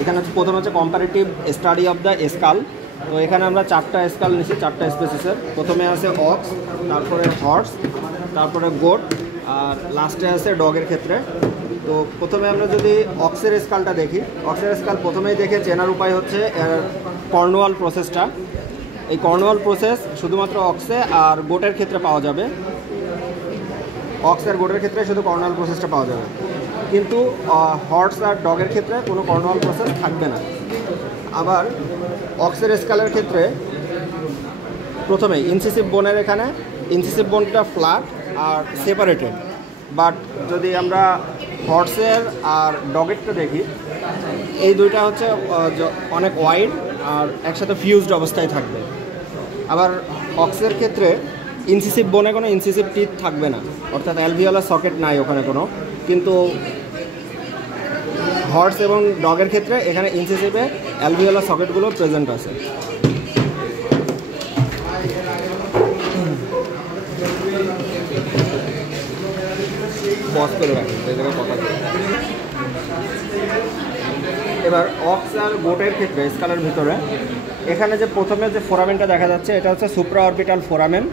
এখানে হচ্ছে প্রথমে হচ্ছে comparative study of the skull. তো এখানে আমরা 4টা স্কাল নিচ্ছি, 4টা স্পেসিসের। প্রথমে আছে অক্স, তারপরে হর্স, তারপরে গোট, আর লাস্টে আছে ডগের ক্ষেত্রে। তো প্রথমে আমরা যদি অক্সের স্কালটা দেখি, অক্সের স্কাল প্রথমেই দেখে চেনার উপায় হচ্ছে এর কর্নুয়াল প্রসেসটা। এই কর্নুয়াল প্রসেস শুধুমাত্র অক্সে আর গোটের ক্ষেত্রে পাওয়া যাবে। অক্স আর গোটের ক্ষেত্রে শুধু কর্নুয়াল প্রসেসটা পাওয়া যাবে, কিন্তু হর্স আর ডগের ক্ষেত্রে কোনো কর্নুয়াল প্রসেস থাকবে না। আবার অক্সের স্কালের ক্ষেত্রে প্রথমে ইনসিসিভ বোনের এখানে ইনসিসিভ বোনটা ফ্ল্যাট আর সেপারেটেড, বাট যদি আমরা হর্সের আর ডগেরটা দেখি, এই দুইটা হচ্ছে অনেক ওয়াইড আর একসাথে ফিউজড অবস্থায় থাকবে। আবার অক্সের ক্ষেত্রে ইনসিসিভ বোনে কোনো ইনসিসিভ টিথ থাকবে না, অর্থাৎ অ্যালভিওলার সকেট নাই ওখানে কোনো। কিন্তু হর্স এবং ডগের ক্ষেত্রে এখানে ইনসিসিভে অ্যালভিওলার সকেটগুলো প্রেজেন্ট আছে। করে রাখি কথা। এবার অক্স আর গোটের ক্ষেত্রে স্কালের ভিতরে এখানে যে প্রথমে যে ফোরামেনটা দেখা যাচ্ছে, এটা হচ্ছে সুপ্রা অরবিটাল ফোরামেন।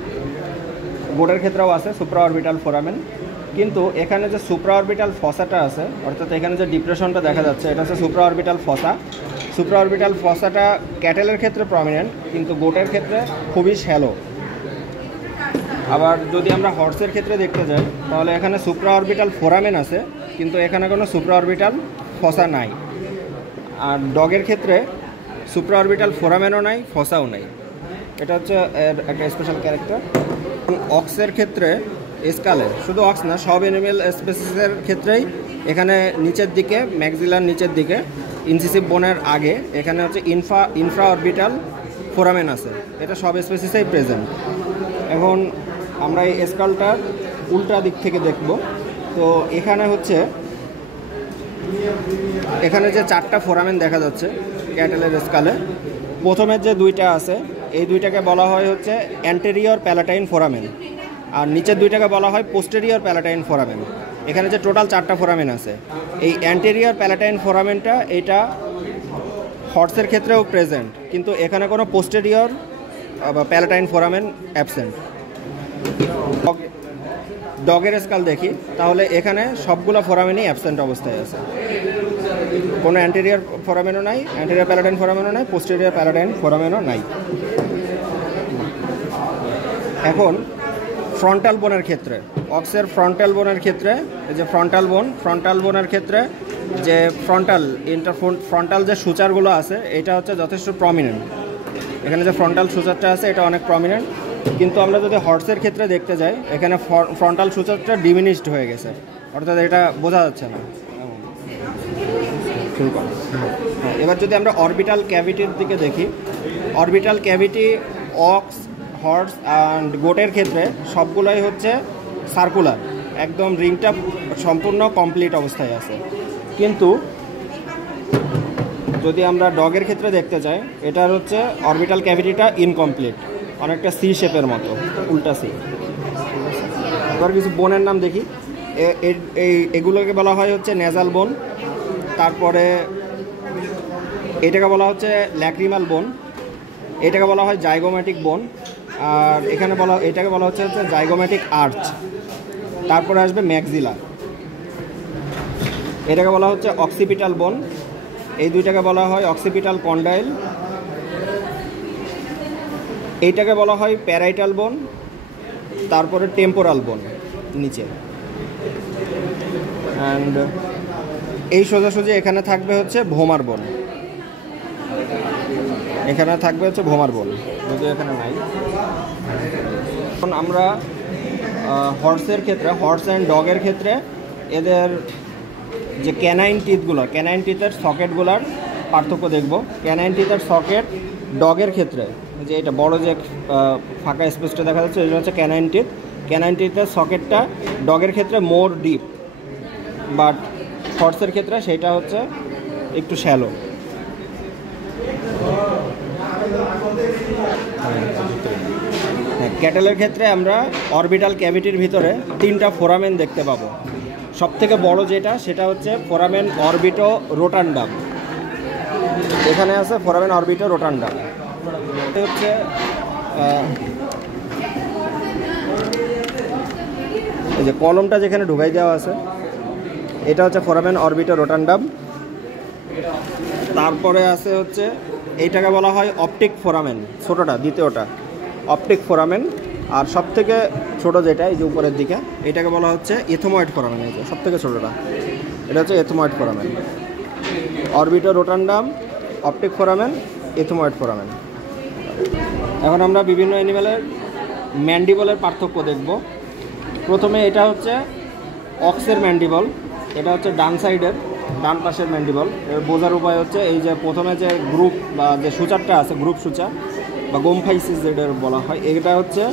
গোটের ক্ষেত্রেও আছে সুপ্রা অরবিটাল ফোরামেন, কিন্তু এখানে যে সুপ্রা অরবিটাল ফসাটা আছে, অর্থাৎ এখানে যে ডিপ্রেশনটা দেখা যাচ্ছে, এটা হচ্ছে সুপ্রা অরবিটাল ফসা। সুপ্রা অরবিটাল ফসাটা ক্যাটেলের ক্ষেত্রে প্রমিনেন্ট, কিন্তু গোটের ক্ষেত্রে খুবই শ্যালো। আবার যদি আমরা হর্সের ক্ষেত্রে দেখতে যাই, তাহলে এখানে সুপ্রা অরবিটাল ফোরামেন আছে, কিন্তু এখানে কোনো সুপ্রা অরবিটাল ফসা নাই। আর ডগের ক্ষেত্রে সুপ্রা অরবিটাল ফোরামেনও নাই, ফসাও নাই। এটা হচ্ছে এর একটা স্পেশাল ক্যারেক্টার। অক্সের ক্ষেত্রে স্কালে শুধু অক্স না, সব অ্যানিমেল স্পেসিসের ক্ষেত্রেই এখানে নিচের দিকে, ম্যাক্সিলার নিচের দিকে ইনসিসিভ বোনের আগে এখানে হচ্ছে ইনফ্রা অরবিটাল ফোরামেন আছে। এটা সব স্পেসিসেই প্রেজেন্ট। এখন আমরা এই স্কালটার উল্টা দিক থেকে দেখব। তো এখানে হচ্ছে এখানে যে 4টা ফোরামেন দেখা যাচ্ছে ক্যাটেলের স্কালে, প্রথমের যে 2টা আছে এই 2টাকে বলা হয় হচ্ছে অ্যান্টেরিয়র প্যালাটাইন ফোরামেন, আর নিচের 2টাকে বলা হয় পোস্টেরিয়র প্যালাটাইন ফোরামেন। এখানে যে টোটাল 4টা ফোরামেন আছে, এই অ্যান্টেরিয়র প্যালাটাইন ফোরামেনটা এটা হর্সের ক্ষেত্রেও প্রেজেন্ট, কিন্তু এখানে কোনো পোস্টেরিয়র বা প্যালাটাইন ফোরামেন অ্যাবসেন্ট। ডগের স্কাল দেখি, তাহলে এখানে সবগুলো ফোরামেনই অ্যাবসেন্ট অবস্থায় আছে। কোনো অ্যান্টেরিয়র ফোরামেনও নাই, অ্যান্টেরিয়র প্যালাটাইন ফোরামেনও নাই, পোস্টেরিয়র প্যালাটাইন ফোরামেনও নাই। এখন ফ্রন্টাল বোনের ক্ষেত্রে, অক্সের ফ্রন্টাল বোনের ক্ষেত্রে এই যে ফ্রন্টাল বোনের ক্ষেত্রে যে ফ্রন্টাল যে সূচারগুলো আছে, এটা হচ্ছে যথেষ্ট প্রমিনেন্ট। এখানে যে ফ্রন্টাল সূচারটা আছে এটা অনেক প্রমিনেন্ট, কিন্তু আমরা যদি হর্সের ক্ষেত্রে দেখতে যাই, এখানে ফ্রন্টাল সূচারটা ডিমিনিশড হয়ে গেছে, অর্থাৎ এটা বোঝা যাচ্ছে না। এবার যদি আমরা অরবিটাল ক্যাভিটির দিকে দেখি, orbital cavity ox, horse and গোটের ক্ষেত্রে সবগুলোই হচ্ছে সার্কুলার, একদম রিংটা সম্পূর্ণ কমপ্লিট অবস্থায় আছে। কিন্তু যদি আমরা ডগের ক্ষেত্রে দেখতে চাই, এটার হচ্ছে অরবিটাল ক্যাভিটিটা ইনকমপ্লিট, অনেকটা সি শেপের মতো, উল্টা সি। এবার কিছু বোনের নাম দেখি। এগুলোকে বলা হয় হচ্ছে নেজাল বোন, তারপরে এটাকে বলা হচ্ছে ল্যাক্রিমাল বোন, এটাকে বলা হয় জাইগোম্যাটিক বোন, আর এটাকে বলা হচ্ছে জাইগোম্যাটিক আর্চ। তারপরে আসবে ম্যাক্সিলা, এটাকে বলা হচ্ছে অক্সিপিটাল বোন, এই 2টাকে বলা হয় অক্সিপিটাল কন্ডাইল, এইটাকে বলা হয় প্যারাইটাল বোন, তারপরে টেম্পোরাল বোন নিচে। অ্যান্ড এই সোজাসুজি এখানে থাকবে হচ্ছে ভোমার বোন, এখানে থাকবে হচ্ছে ভোমার বোন, যদি এখানে নাই। এখন আমরা হর্সের ক্ষেত্রে, হর্স অ্যান্ড ডগের ক্ষেত্রে এদের যে ক্যানাইন টিথের সকেটগুলোর পার্থক্য দেখব। ক্যানাইন টিথের সকেট ডগের ক্ষেত্রে, যে এটা বড় যে ফাঁকা স্পেসটা দেখা যাচ্ছে, এটা হচ্ছে ক্যানাইন টিথ। ক্যানাইন টিথের সকেটটা ডগের ক্ষেত্রে মোর ডিপ, বাট হর্সের ক্ষেত্রে সেটা হচ্ছে একটু শ্যালো। ক্যাটেলের ক্ষেত্রে আমরা অরবিটাল ক্যাভিটির ভিতরে 3টা ফোরামেন দেখতে পাবো। সবথেকে বড় যেটা, সেটা হচ্ছে ফোরামেন অরবিটো রোটান্ডাম। এখানে আছে ফোরামেন অরবিটার রোটান্ডাম। এটা হচ্ছে এই যে কলমটা যেখানে ঢুকাই দেওয়া আছে এটা হচ্ছে ফোরামেন অরবিটার রোটান্ডাম। তারপরে আছে হচ্ছে এইটাকে বলা হয় অপটিক ফোরামেন, ছোটোটা দ্বিতীয়টা অপটিক ফোরামেন। আর সব থেকে ছোটো যেটা এই যে উপরের দিকে এটাকে বলা হচ্ছে এথময়েড ফোরামেন। এই যে সব থেকে ছোটোটা এটা হচ্ছে ethmoid foramen. Orbital rotundum, optic foramen, ethmoid foramen. এখন আমরা বিভিন্ন অ্যানিমেলের ম্যান্ডিবলের পার্থক্য দেখব। প্রথমে এটা হচ্ছে অক্সের ম্যান্ডিবল, এটা হচ্ছে ডান সাইডের ডান পাশের ম্যান্ডিবল। এর বোঝার উপায় হচ্ছে এই যে প্রথমে যে গ্রুপ বা যে সূচারটা আছে গ্রুপ সূচা বা গোমফাইসিস যেটা বলা হয়, এটা হচ্ছে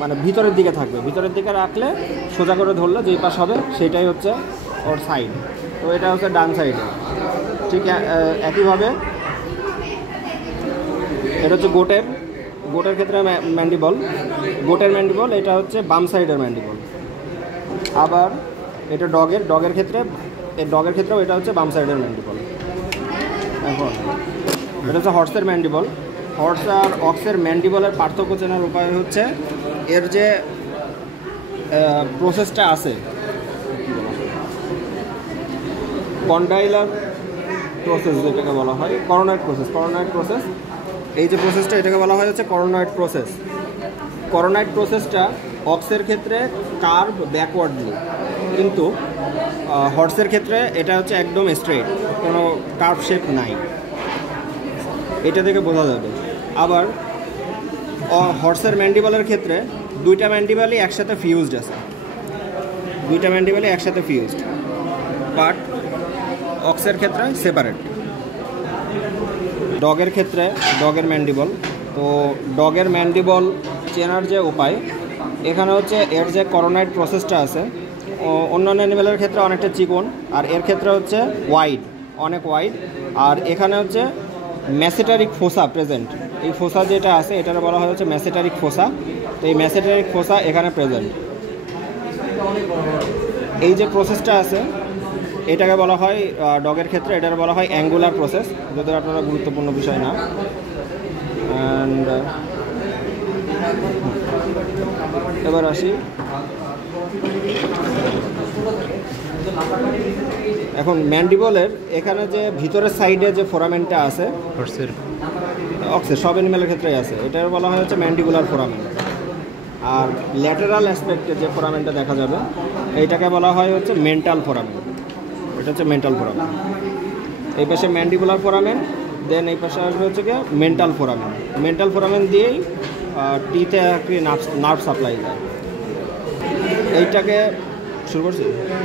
মানে ভিতরের দিকে থাকবে, ভিতরের দিকে রাখলে সোজা করে ধরলে যেই পাশ হবে সেটাই হচ্ছে ওর সাইড। তো এটা হচ্ছে ডান সাইডে। ঠিক একইভাবে এটা হচ্ছে গোটের ক্ষেত্রে ম্যান্ডিবল, গোটের ম্যান্ডিবল এটা হচ্ছে বাম সাইডের ম্যান্ডিবল। আবার এটা ডগের ক্ষেত্রেও এটা হচ্ছে বাম সাইডের ম্যান্ডিবল। এখন এটা হচ্ছে হর্সের ম্যান্ডিবল। হর্স আর অক্সের ম্যান্ডিবলের পার্থক্য চেনার উপায় হচ্ছে এর যে প্রসেসটা আছে কন্ডাইলার প্রসেস যেটাকে বলা হয় করোনয়েড প্রসেস। এই যে প্রসেসটা এটাকে বলা হয় হচ্ছে করোনয়েড প্রসেসটা অক্সের ক্ষেত্রে কার্ভ ব্যাকওয়ার্ডলি, কিন্তু হর্সের ক্ষেত্রে এটা হচ্ছে একদম স্ট্রেট, কোনো কার্ভ শেপ নাই, এটা থেকে বোঝা যাবে। আবার হর্সের ম্যান্ডিবলের ক্ষেত্রে দুইটা ম্যান্ডিবলই একসাথে ফিউজড আছে, বাট অক্সের ক্ষেত্রে সেপারেট। ডগের ম্যান্ডিবল, তো ডগের ম্যান্ডিবল চেনার যে উপায় এখানে হচ্ছে এর যে করোনয়েড প্রসেসটা আছে অন্যান্য অ্যানিমেলের ক্ষেত্রে অনেকটা চিকন, আর এর ক্ষেত্রে হচ্ছে অনেক ওয়াইড। আর এখানে হচ্ছে ম্যাসেটারিক ফোসা প্রেজেন্ট। এই ফোসা যেটা আছে এটার বলা হয় হচ্ছে ম্যাসেটারিক ফোসা। তো এই ম্যাসেটারিক ফোসা এখানে প্রেজেন্ট। এই যে প্রসেসটা আছে এটাকে বলা হয় ডগের ক্ষেত্রে এটার বলা হয় অ্যাঙ্গুলার প্রসেস, যদিও আপনারা গুরুত্বপূর্ণ বিষয় না। অ্যান্ড এবার আসি এখন ম্যান্ডিবলের এখানে যে ভিতরের সাইডে যে ফোরামেনটা আছে অক্সের সব অ্যানিমেলের ক্ষেত্রেই আছে, এটার বলা হয় হচ্ছে ম্যান্ডিবুলার ফোরামেন। আর ল্যাটেরাল অ্যাসপেক্টে যে ফোরামেনটা দেখা যাবে এইটাকে বলা হয় হচ্ছে মেন্টাল ফোরামেন। এটা হচ্ছে মেন্টাল ফোরামেন। এই পাশে ম্যান্ডিবুলার ফোরামেন, দেন এই পাশে আসবে হচ্ছে গিয়ে মেন্টাল ফোরামেন দিয়েই টিতে নার্ভ সাপ্লাই যায়।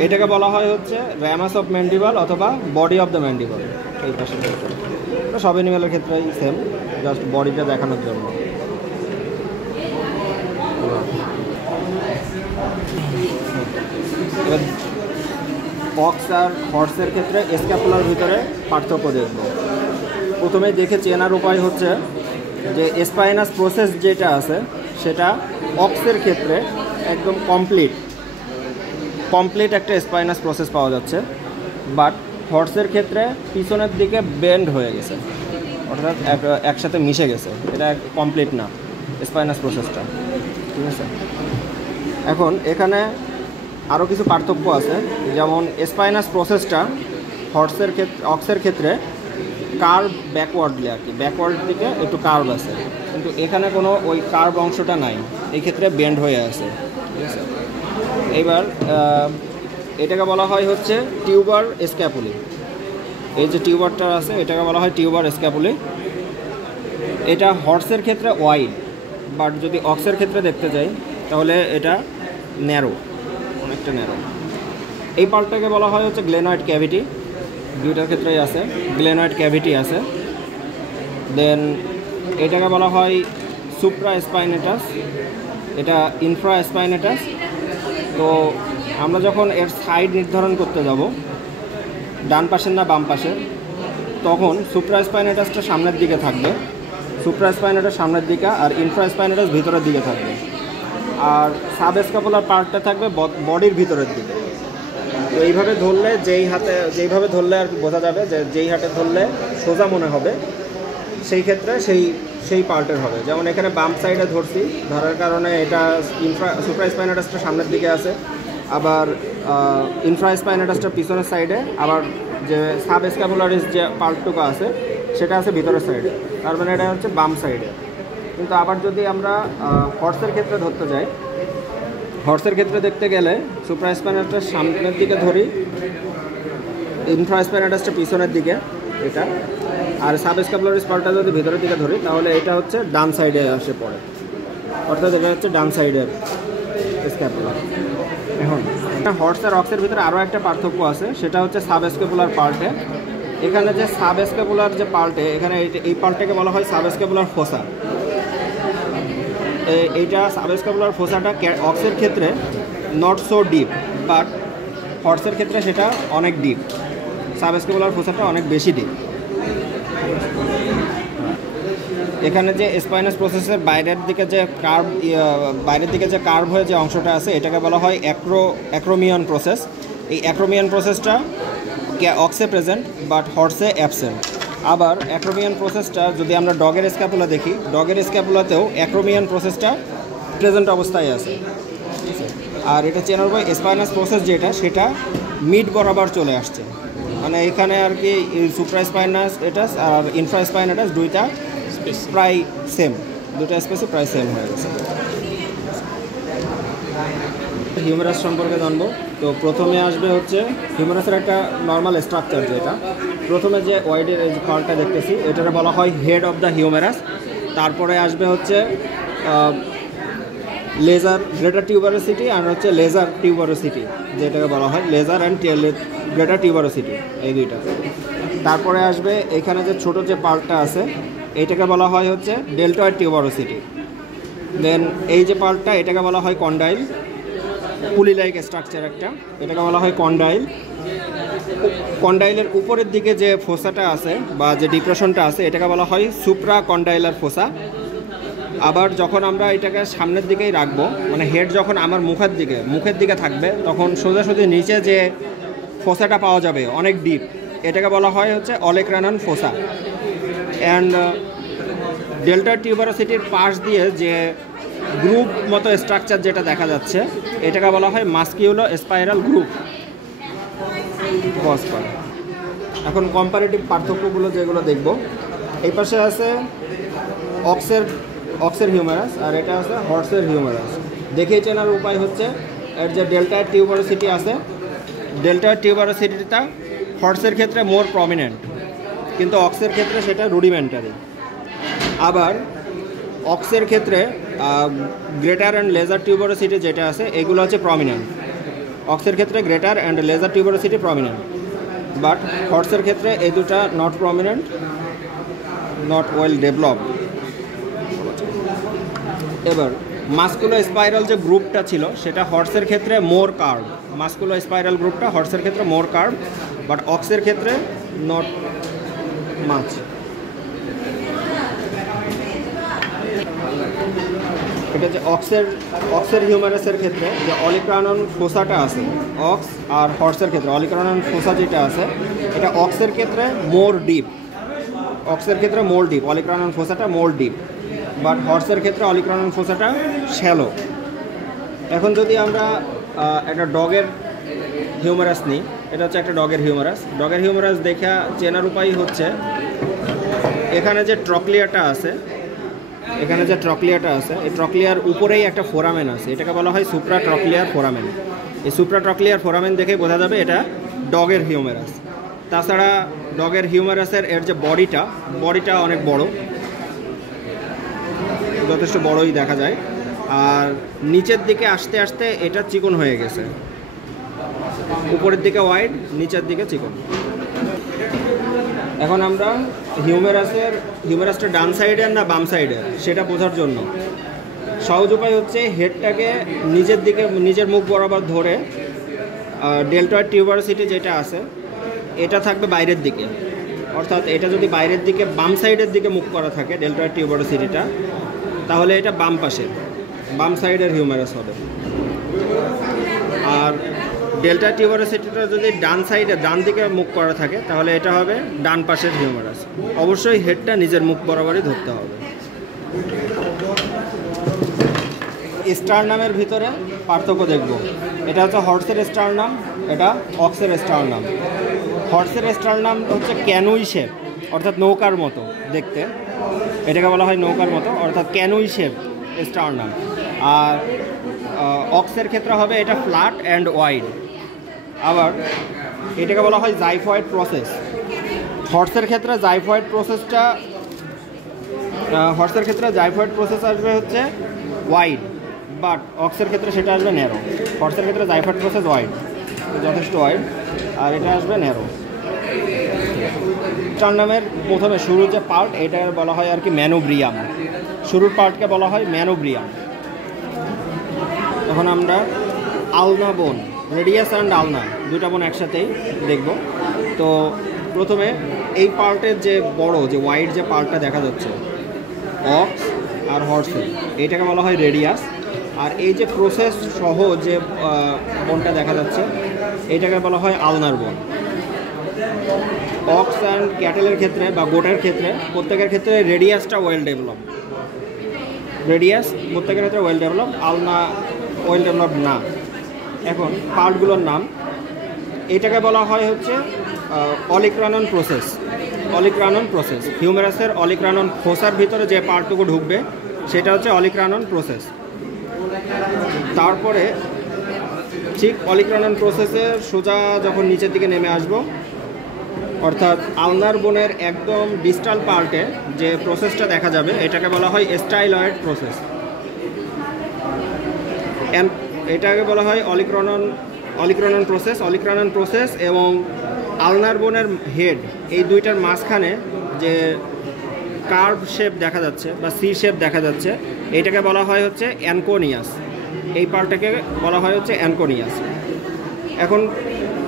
এইটাকে বলা হয় হচ্ছে র্যামাস অফ ম্যান্ডিবল অথবা বডি অফ দ্য ম্যান্ডিবল। এই পাশে সব অ্যানিমেলের ক্ষেত্রেই সেম, জাস্ট বডিটা দেখানোর জন্য। অক্স আর হর্সের ক্ষেত্রে স্ক্যাপুলার ভিতরে পার্থক্য দেখব। প্রথমে দেখে চেনার উপায় হচ্ছে যে স্পাইনাস প্রসেস যেটা আছে সেটা অক্সের ক্ষেত্রে একদম কমপ্লিট একটা স্পাইনাস প্রসেস পাওয়া যাচ্ছে, বাট হর্সের ক্ষেত্রে পিছনের দিকে বেন্ড হয়ে গেছে, অর্থাৎ একসাথে মিশে গেছে, এটা কমপ্লিট না স্পাইনাস প্রসেসটা। ঠিক আছে, এখন এখানে আরও কিছু পার্থক্য আছে, যেমন স্পাইনাস প্রসেসটা অক্সের ক্ষেত্রে কার্ভ ব্যাকওয়ার্ডলি, আর কি ব্যাকওয়ার্ড দিকে একটু কার্ভ আছে, কিন্তু এখানে কোনো ওই কার্ভ অংশটা নাই, এই ক্ষেত্রে বেন্ড হয়ে আছে। ঠিক আছে, এইবার এটাকে বলা হয় হচ্ছে টিউবার স্ক্যাপুলি। এই যে টিউবারটা আছে এটাকে বলা হয় টিউবার স্ক্যাপুলি। এটা হর্সের ক্ষেত্রে ওয়াইড, বাট যদি অক্সের ক্ষেত্রে দেখতে যাই তাহলে এটা ন্যারো, অনেকটা ন্যারো। এই পার্টটাকে বলা হয় হচ্ছে গ্লেনয়েড ক্যাভিটি। দুইটার ক্ষেত্রেই আছে, গ্লেনয়েড ক্যাভিটি আছে। দেন এটাকে বলা হয় সুপ্রা স্পাইনেটাস, এটা ইনফ্রা স্পাইনেটাস। তো আমরা যখন এর সাইড নির্ধারণ করতে যাব, ডান পাশের না বাম পাশের, তখন সুপ্রা স্পাইনেটাসটা সামনের দিকে থাকবে, সুপ্রা স্পাইনেটাস সামনের দিকে, আর ইনফ্রা স্পাইনেটাস ভিতরের দিকে থাকবে, আর সাব স্ক্যাপুলার পার্টটা থাকবে বডির ভিতরের দিকে। এইভাবে ধরলে যেইভাবে ধরলে আর কি বোঝা যাবে যে যেই হাতে ধরলে সোজা মনে হবে, সেই ক্ষেত্রে সেই পার্টের হবে। যেমন এখানে বাম সাইডে ধরছি, ধরার কারণে এটা সুপ্রাস্পাইনাটাসটা সামনের দিকে আছে, আবার ইনফ্রাস্পাইনাটাসটা পিছনের সাইডে, আবার যে সাবস্ক্যাপুলারিস যে পার্টটুকু আছে সেটা আছে ভিতরের সাইডে, তার মানে এটা হচ্ছে বাম সাইডে। কিন্তু আবার যদি আমরা হর্সের ক্ষেত্রে ধরতে যাই, হর্সের ক্ষেত্রে দেখতে গেলে সুপ্রাস্পাইনাটাসটা সামনের দিকে ধরি, ইনফ্রাস্পাইনাটাসটা পিছনের দিকে এটা, আর সাবস্ক্যাপুলারিস পার্টটা যদি ভিতরের দিকে ধরি তাহলে এটা হচ্ছে ডান সাইডে আসে পড়ে, অর্থাৎ এটা হচ্ছে ডান সাইডের স্ক্যাপুলা। এখন হর্স আর অক্সের ভিতরে আরও একটা পার্থক্য আছে, সেটা হচ্ছে সাবস্ক্যাপুলার পার্টে। এখানে যে সাবস্ক্যাপুলার যে পার্টে, এখানে এই পার্টটাকে বলা হয় সাবস্ক্যাপুলার ফোসা। এইটা সাবস্ক্যাপুলার ফোসাটা অক্সের ক্ষেত্রে নট সো ডিপ, বাট হর্সের ক্ষেত্রে সেটা অনেক ডিপ। সাবস্ক্যাপুলার ফোসাটা অনেক বেশি ডিপ। এখানে যে স্পাইনাস প্রসেসের বাইরের দিকে যে কার্ভ হয়ে যে অংশটা আছে এটাকে বলা হয় অ্যাক্রোমিয়ন প্রসেস। এই অ্যাক্রোমিয়ন প্রসেসটা অক্সে প্রেজেন্ট বাট হর্সে অ্যাবসেন্ট। আবার অ্যাক্রোমিয়ন প্রসেসটা যদি আমরা ডগের স্ক্যাপুলা দেখি, ডগের স্ক্যাপুলাতেও অ্যাক্রোমিয়ন প্রসেসটা প্রেজেন্ট অবস্থায় আছে। আর এটা চেনার পর স্পাইনাস প্রসেস যেটা, সেটা মিড বরাবর চলে আসছে, মানে এখানে আর কি সুপ্রাস্পাইনাস এটাস আর ইনফ্রাস্পাইনাটাস দুইটা প্রায় সেম, দুটো স্পেসই প্রায় সেম হয়ে গেছে। হিউমেরাস সম্পর্কে জানবো। তো প্রথমে আসবে হচ্ছে হিউমেরাসের একটা নর্মাল স্ট্রাকচার, যেটা প্রথমে যে ওয়াইডের এই পার্টটা দেখতেছি এটাকে বলা হয় হেড অফ দ্য হিউমেরাস। তারপরে আসবে হচ্ছে লেজার গ্রেটার টিউবারোসিটি আর হচ্ছে লেজার টিউবারোসিটি, যেটাকে বলা হয় লেজার অ্যান্ড গ্রেটার টিউবারোসিটি, এই দুইটা। তারপরে আসবে এখানে যে ছোট যে পার্টটা আছে এইটাকে বলা হয় হচ্ছে ডেল্টয়েড টিউবারোসিটি। দেন এই যে পার্টটা এটাকে বলা হয় কন্ডাইল, পুলি লাইক স্ট্রাকচার একটা, এটাকে বলা হয় কন্ডাইল। কন্ডাইলের উপরের দিকে যে ফোসাটা আছে বা যে ডিপ্রেশনটা আছে এটাকে বলা হয় সুপ্রা কন্ডাইলার ফোসা। আবার যখন আমরা এটাকে সামনের দিকেই রাখবো, মানে হেড যখন আমার মুখের দিকে থাকবে, তখন সোজাসুজি নিচে যে ফোসাটা পাওয়া যাবে অনেক ডিপ, এটাকে বলা হয় হচ্ছে অলেক্রানান ফোসা। অ্যান্ড ডেল্টা টিউবারোসিটির পাশ দিয়ে যে গ্রুপ মতো স্ট্রাকচার যেটা দেখা যাচ্ছে এটাকে বলা হয় মাস্কিউলো স্পাইরাল গ্রুপ। এখন কম্পারেটিভ পার্থক্যগুলো যেগুলো দেখব, এই পাশে আছে অক্সের হিউমেরাস আর এটা আছে হর্সের হিউমেরাস। দেখেই চেনার উপায় হচ্ছে এর যে ডেল্টার টিউবারোসিটি আছে, ডেল্টার টিউবারোসিটিটা হর্সের ক্ষেত্রে মোর প্রমিনেন্ট, কিন্তু অক্সের ক্ষেত্রে সেটা রুডিমেন্টারি। আবার অক্সের ক্ষেত্রে গ্রেটার অ্যান্ড লেজার টিউবারোসিটি যেটা আছে এগুলো হচ্ছে প্রমিনেন্ট। অক্সের ক্ষেত্রে greater and lesser tuberosity prominent, but হর্সের ক্ষেত্রে এই দুটা not prominent, not well developed. এবার মাস্কুলো স্পাইরাল যে গ্রুপটা ছিল সেটা হর্সের ক্ষেত্রে মোর কার্ভ, মাস্কুলো স্পাইরাল গ্রুপটা হর্সের ক্ষেত্রে মোর কার্ভ, বাট অক্সের ক্ষেত্রে নট মাচ। এটা যে অক্সের হিউমেরাসের ক্ষেত্রে যে অলিক্রানন ফোসাটা আছে, অক্স আর হর্সের ক্ষেত্রে অলিক্রানন ফোসা যেটা আছে এটা অক্সের ক্ষেত্রে মোর ডিপ, অলিক্রানন ফোসাটা মোর ডিপ, বাট হর্সের ক্ষেত্রে অলিক্রানন ফোসাটা শ্যালো। এখন যদি আমরা একটা ডগের হিউমেরাস নিই, এটা হচ্ছে একটা ডগের হিউমেরাস দেখা চেনার উপায় হচ্ছে এখানে যে ট্রক্লিয়াটা আছে, এই ট্রক্লিয়ার উপরেই একটা ফোরামেন আছে, এটাকে বলা হয় সুপ্রা ট্রক্লিয়ার ফোরামেন। এই সুপ্রা ট্রক্লিয়ার ফোরামেন দেখেই বোঝা যাবে এটা ডগের হিউমেরাস। তাছাড়া ডগের হিউমেরাসের এর যে বডিটা অনেক বড়, যথেষ্ট বড়ই দেখা যায়, আর নিচের দিকে আস্তে আস্তে এটা চিকন হয়ে গেছে, উপরের দিকে ওয়াইড, নিচের দিকে চিকন। এখন আমরা হিউমেরাসটা ডান সাইডের না বাম সাইডের সেটা বোঝার জন্য সহজ উপায় হচ্ছে হেডটাকে নিজের মুখ বরাবর ধরে ডেল্টয়েড টিউবারোসিটি যেটা আছে এটা থাকবে বাইরের দিকে, অর্থাৎ এটা যদি বাইরের দিকে বাম সাইডের দিকে মুখ করা থাকে ডেল্টয়েড টিউবারোসিটিটা, তাহলে এটা বাম সাইডের হিউমেরাস হবে। আর ডেল্টা টিউবারোসিটিটা যদি ডান সাইডে ডান দিকে মুখ করা থাকে তাহলে এটা হবে ডান পাশের হিউমারাস। অবশ্যই হেডটা নিজের মুখ বরাবরই ধরতে হবে। স্টারনামের ভিতরে পার্থক্য দেখব। এটা হচ্ছে হর্সের স্টারনাম, এটা অক্সের স্টারনাম। হর্সের স্টারনাম হচ্ছে ক্যানুই শেপ, অর্থাৎ নৌকার মতো দেখতে, এটাকে বলা হয় নৌকার মতো, অর্থাৎ ক্যানুই শেপ স্টারনাম। আর অক্সের ক্ষেত্রে হবে এটা ফ্ল্যাট অ্যান্ড ওয়াইড। আবার এটাকে বলা হয় জাইফয়েড প্রসেস। হর্সের ক্ষেত্রে জাইফয়েড প্রসেস আসবে হচ্ছে ওয়াইড, বাট অক্সের ক্ষেত্রে সেটা আসবে ন্যারো। হর্সের ক্ষেত্রে জাইফয়েড প্রসেস ওয়াইড, যথেষ্ট ওয়াইড, আর এটা আসবে ন্যারো। স্টারনামের প্রথমে শুরুর যে পার্ট এটা বলা হয় আর কি ম্যানোব্রিয়াম, শুরুর পার্টকে বলা হয় ম্যানোব্রিয়াম। এখন আমরা আলনা বোন, রেডিয়াস অ্যান্ড আলনা দুইটা বোন একসাথেই দেখব। তো প্রথমে এই পার্টের যে বড় যে ওয়াইড যে পার্টটা দেখা যাচ্ছে অক্স আর হর্সের, এইটাকে বলা হয় রেডিয়াস। আর এই যে প্রসেস সহ যে বোনটা দেখা যাচ্ছে এইটাকে বলা হয় আলনার বোন। অক্স অ্যান্ড ক্যাটেলের ক্ষেত্রে বা গোটের ক্ষেত্রে প্রত্যেকের ক্ষেত্রে রেডিয়াসটা ওয়েল ডেভেলপ, রেডিয়াস প্রত্যেকের ক্ষেত্রে ওয়েল ডেভেলপ, আলনা ওয়েল ডেভেলপ না। এখন পার্টগুলোর নাম, এটাকে বলা হয় হচ্ছে অলিক্রানন প্রসেস। অলিক্রানন প্রসেস, হিউমেরাসের অলিক্রানন ফোসার ভিতরে যে পার্টটুকু ঢুকবে সেটা হচ্ছে অলিক্রানন প্রসেস। তারপরে ঠিক অলিক্রানন প্রসেসের সোজা যখন নিচের দিকে নেমে আসবো, অর্থাৎ আলনার বোনের একদম ডিস্টাল পার্টে যে প্রসেসটা দেখা যাবে এটাকে বলা হয় স্টাইলয়েড প্রসেস। এটাকে বলা হয় অলিক্রানন প্রসেস। এবং আলনার বোনের হেড, এই দুইটার মাঝখানে যে কার্ভ শেপ দেখা যাচ্ছে বা সি শেপ দেখা যাচ্ছে এইটাকে বলা হয় হচ্ছে অ্যানকোনিয়াস। এই পার্টটাকে বলা হয় হচ্ছে অ্যানকোনিয়াস। এখন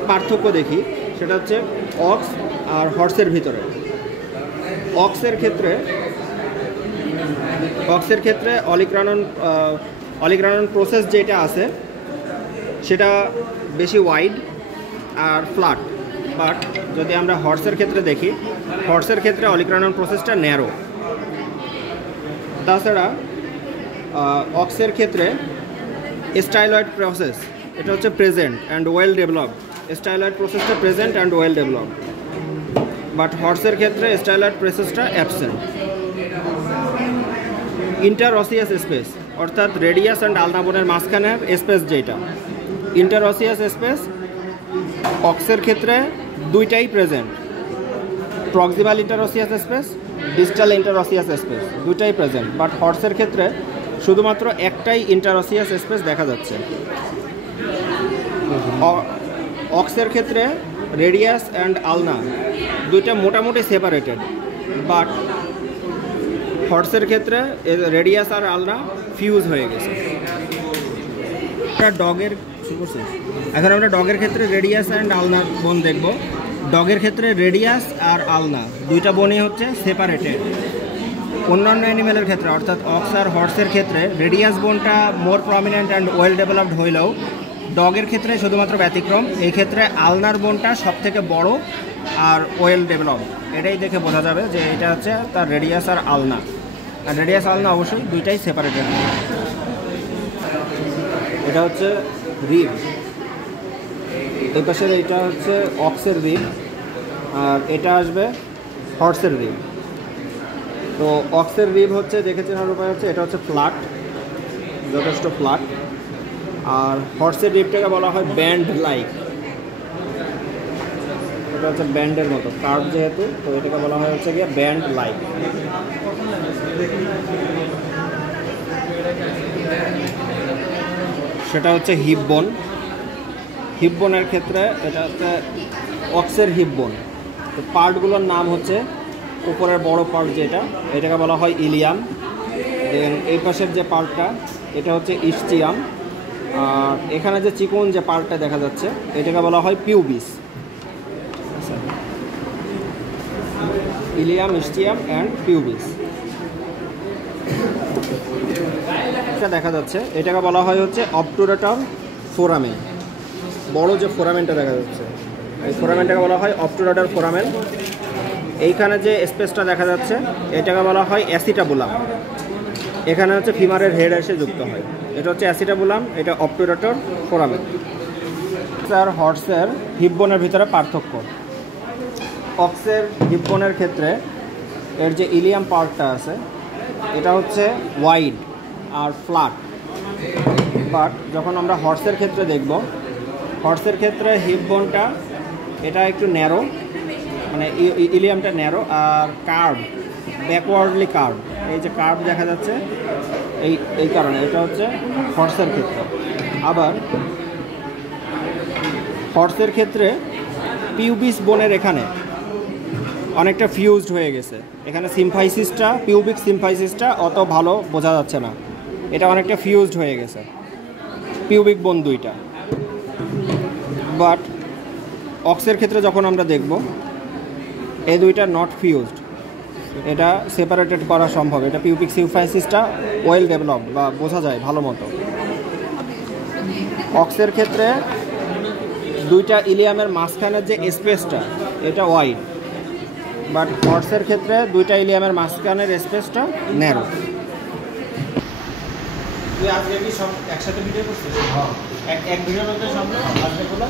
পার্থক্য দেখি, সেটা হচ্ছে অক্স আর হর্সের ভিতরে। অক্সের ক্ষেত্রে অলিক্রানন প্রসেস যেটা আছে সেটা বেশি ওয়াইড আর ফ্ল্যাট, বাট যদি আমরা হর্সের ক্ষেত্রে দেখি, হর্সের ক্ষেত্রে অলিক্রানন প্রসেসটা ন্যারো। তাছাড়া অক্সের ক্ষেত্রে স্টাইলয়েড প্রসেস, এটা হচ্ছে present and well developed. Styloid প্রসেসটা present and well developed, but হর্সের ক্ষেত্রে স্টাইলয়েড প্রসেসটা অ্যাবসেন্ট। ইন্টারঅসিয়াস স্পেস, অর্থাৎ রেডিয়াস অ্যান্ড আলনা বোনের মাঝখানের স্পেস যেটা ইন্টারঅসিয়াস স্পেস, অক্সের ক্ষেত্রে দুইটাই present. Proximal interosseous space, distal interosseous space দুইটাই প্রেজেন্ট, বাট হর্সের ক্ষেত্রে শুধুমাত্র একটাই ইন্টারঅসিয়াস স্পেস দেখা যাচ্ছে। অক্সের ক্ষেত্রে রেডিয়াস অ্যান্ড আলনা দুইটা মোটামুটি সেপারেটেড, বাট হর্সের ক্ষেত্রে রেডিয়াস আর আলনা ফিউজ হয়ে গেছে। এখন আমরা ডগের ক্ষেত্রে রেডিয়াস অ্যান্ড আলনার বোন দেখব। ডগের ক্ষেত্রে রেডিয়াস আর আলনা দুইটা বোনই হচ্ছে সেপারেটেড। অন্যান্য অ্যানিমেলের ক্ষেত্রে অর্থাৎ অক্স আর হর্সের ক্ষেত্রে রেডিয়াস বোনটা মোর প্রমিনেন্ট অ্যান্ড ওয়েল ডেভেলপড হইলেও ডগের ক্ষেত্রে শুধুমাত্র ব্যতিক্রম। এই ক্ষেত্রে আলনার বোনটা সব থেকে বড় আর ওয়েল ডেভেলপড। এটাই দেখে বোঝা যাবে যে এটা হচ্ছে তার রেডিয়াস আর আলনা। আর রেডিয়াস আলনা অবশ্যই দুইটাই সেপারেটেড। এটা হচ্ছে রিব, এই পাশের এটা হচ্ছে অক্সের রিব, আর এটা আসবে হর্সের রিব। তো অক্সের রিব হচ্ছে দেখে চেনার উপায় হচ্ছে এটা হচ্ছে ফ্ল্যাট, যথেষ্ট ফ্ল্যাট। আর হর্সের রিবটাকে বলা হয় ব্যান্ড লাইক, এটা হচ্ছে ব্যান্ডের মতো কার্ভ যেহেতু, তো এটাকে বলা হয় হচ্ছে গিয়ে ব্যান্ড লাইক। সেটা হচ্ছে হিপ বোন। হিপ বোনের ক্ষেত্রে এটা হচ্ছে অক্সের হিপ বোন। তো পার্টগুলোর নাম হচ্ছে উপরের বড় পার্ট যেটা, এটাকে বলা হয় ইলিয়াম। দেন এই পাশের যে পার্টটা এটা হচ্ছে ইস্টিয়াম। আর এখানে যে চিকন যে পার্টটা দেখা যাচ্ছে এটাকে বলা হয় পিউবিস। ইলিয়াম, ইস্টিয়াম অ্যান্ড পিউবিস দেখা যাচ্ছে, এটাকে বলা হয় হচ্ছে অবটুরেটর ফোরামে। বড় যে ফোরামেনটা দেখা যাচ্ছে, এই ফোরামেনটাকে বলা হয় অবটুরেটর ফোরামেন। এইখানে যে স্পেসটা দেখা যাচ্ছে এটাকে বলা হয় অ্যাসিটাবুলাম। এখানে হচ্ছে ফিমারের হেড এসে যুক্ত হয়, এটা হচ্ছে অ্যাসিটাবুলাম, এটা অবটুরেটর ফোরামেন। আর হর্সের হিপ বোনের ভিতরে পার্থক্য, অক্সের হিপ বোনের ক্ষেত্রে এর যে ইলিয়াম পার্টটা আছে এটা হচ্ছে ওয়াইড আর ফ্ল্যাট, বাট যখন আমরা হর্সের ক্ষেত্রে দেখব, হর্সের ক্ষেত্রে হিপ বোনটা এটা একটু ন্যারো, মানে ইলিয়ামটা ন্যারো আর কার্ভ, ব্যাকওয়ার্ডলি কার্ভ, এই যে কার্ভ দেখা যাচ্ছে এই কারণে এটা হচ্ছে হর্সের ক্ষেত্রে। আবার হর্সের ক্ষেত্রে পিউবিস বোনের এখানে অনেকটা ফিউজড হয়ে গেছে, এখানে সিম্ফাইসিসটা, পিউবিক সিম্ফাইসিসটা অত ভালো বোঝা যাচ্ছে না, এটা অনেকটা ফিউজড হয়ে গেছে পিউবিক বোন দুইটা। বাট অক্সের ক্ষেত্রে যখন আমরা দেখব এই দুইটা নট ফিউজড, এটা সেপারেটেড করা সম্ভব, এটা পিউবিক সিম্ফাইসিসটা ওয়েল ডেভেলপড বা বোঝা যায় ভালো মতো। অক্সের ক্ষেত্রে দুইটা ইলিয়ামের মাঝখানের যে স্পেসটা এটা ওয়াইড, বাট হর্সের ক্ষেত্রে দুইটা ইলিয়ামের মাঝখানের স্পেসটা ন্যারো। তুই আজকে কি সব একসাথে ভিডিও করছিস? এক ভিডিওর মধ্যে সব আসবে বলে